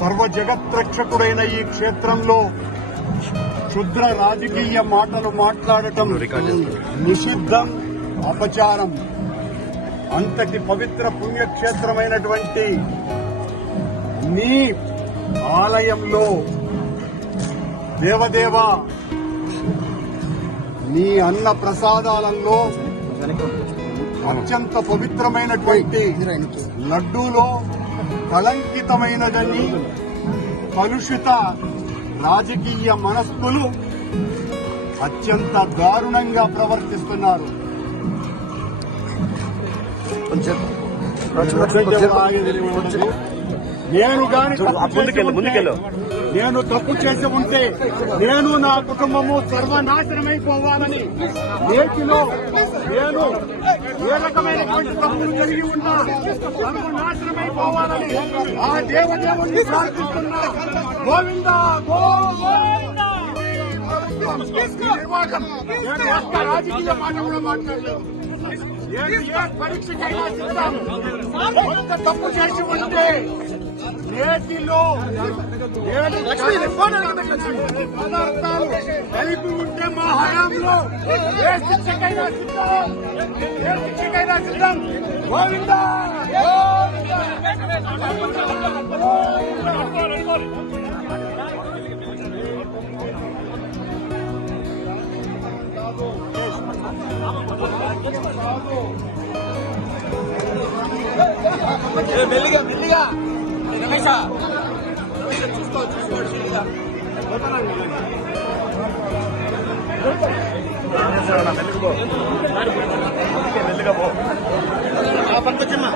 సర్వ జగత్రక్షకుడైన ఈ క్షేత్రంలో క్షుద్ర రాజకీయ మాటలు మాట్లాడటం నిషిద్ధం, అపచారం. అంతటి పవిత్ర పుణ్యక్షేత్రమైనటువంటి నీ ఆలయంలో దేవదేవ నీ అన్న ప్రసాదాలలో అత్యంత పవిత్రమైనటువంటి లడ్డూలో కళంకితమైనదని కలుషిత రాజకీయ మనస్కులు అత్యంత దారుణంగా ప్రవర్తిస్తున్నారు. నేను గాని తప్పు చేసి ఉంటే నేను నా కుటుంబము సర్వనాశనమైపోవాలని నేటిలో నేను ఏ రకమైనటువంటి తప్పులు కలిగి ఉన్నా సర్వనాశనమైపోవాలని ఆ దేవదేవుని ప్రార్థిస్తున్నా. గోవిందా గోవిందా. రాజకీయ మాట కూడా మాట్లాడలేదు. పరీక్షకైనా సిద్ధం. కొంత తప్పు చేసి ఉంటే నేటిలో పదార్థాలు కలిపి ఉంటే మా హయాంలో ఏ శిక్షకైనా సిద్ధం. గోవిందా మెల్లిగా రమేష చూసుకోవచ్చు మెల్లిగా పో పంపించమ్మా.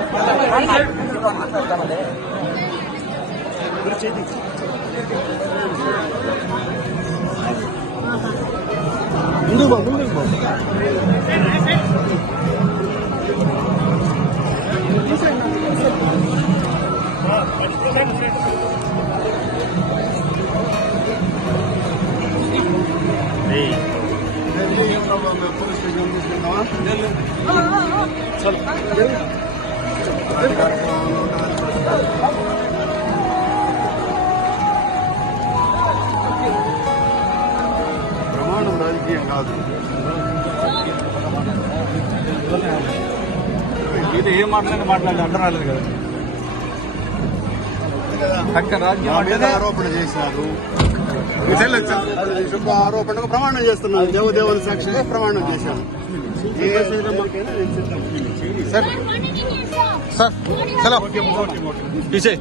ముందుకు ప్రమాణం రాజకీయం కాదు. ఇది ఏం మాట్లాడి అడ్డం రాలేదు కదా. ఆరోపణ చేశారు. ఆరోపణకు ప్రమాణం చేస్తున్నాను. దేవదేవుని సాక్షిగా ప్రమాణం చేశాను. సార్ చలో తీసే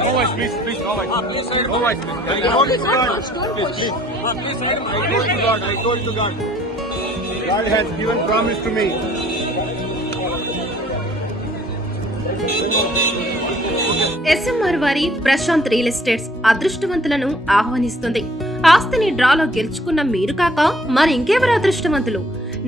No voice, please, no voice. No voice, please. I told to God. God has given promise to me. SMR వారి ప్రశాంత్ రియల్ ఎస్టేట్స్ అదృష్టవంతులను ఆహ్వానిస్తుంది. ఆస్తిని డ్రాలో గెలుచుకున్న మీరు కాక మరి ఇంకెవరు అదృష్టవంతులు?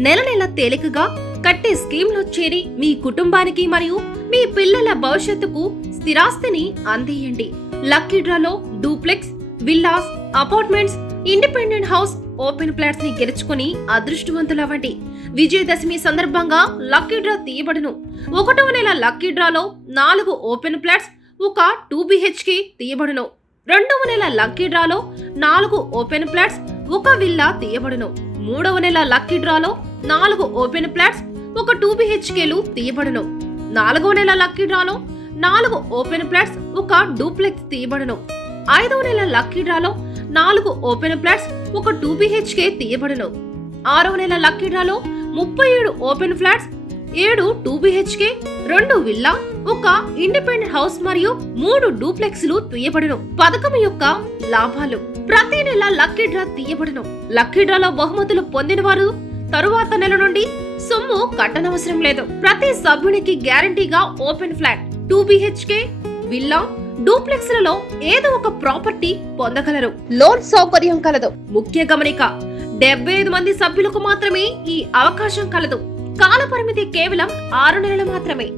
నెల నెల తేలికగా కట్టే స్కీమ్ లో చేరి మీ కుటుంబానికి మరియు మీ పిల్లల భవిష్యత్తుకు స్థిరాస్తిని అందియండి. లక్కీ డ్రాలో duplex, villas, apartments, independent house, open flats ని గెలుచుకుని అదృష్టవంతులవ్వండి. విజయదశమి సందర్భంగా లక్కీ డ్రా తీయబడును. 1వ నెల లక్కీ డ్రాలో 4 ఓపెన్ ఫ్లాట్స్, ఒక 2 BHK తీయబడును. 2వ నెల లక్కీ డ్రాలో 4 ఓపెన్ ఫ్లాట్స్, ఒక విల్లా తీయబడును. 3వ నెల లక్కీ డ్రాలో 4 ఓపెన్ ఫ్లాట్స్, ఒక 2 BHKలు తీయబడును. 4వ నెల లక్కీ డ్రాలో 4 ఓపెన్ ఫ్లాట్స్, ఒక డూప్లెక్స్ తీయబడును. 5వ నెల లక్కీ డ్రాలో 4 ఓపెన్ ఫ్లాట్స్, ఒక 2 BHK తీయబడును. 6వ నెల లక్కీ డ్రాలో 37 ఓపెన్ ఫ్లాట్స్, 7 2 BHK, 2 విల్లా, ఒక ఇండిపెండెంట్ హౌస్ మరియు 3 డూప్లెక్స్లు తీయబడును. పథకం యొక్క లాభాలు: ప్రతి నెల లక్కీ డ్రా తీయబడును. లక్కీ డ్రాలో బహుమతులు పొందిన వారు తరువాత నెల నుండి సొమ్ము కట్టనవసరం లేదు. ప్రతి సభ్యునికి గ్యారంటీగా ఓపెన్ ఫ్లాట్, 2 BHK, విల్లా డూప్లెక్స్లలో ఏదో ఒక ప్రాపర్టీ పొందగలరు. లోన్ సౌకర్యం కలదు. ముఖ్య గమనిక, 75 మంది సభ్యులకు మాత్రమే ఈ అవకాశం కలదు. కాల పరిమితి కేవలం 6 నెలలు మాత్రమే.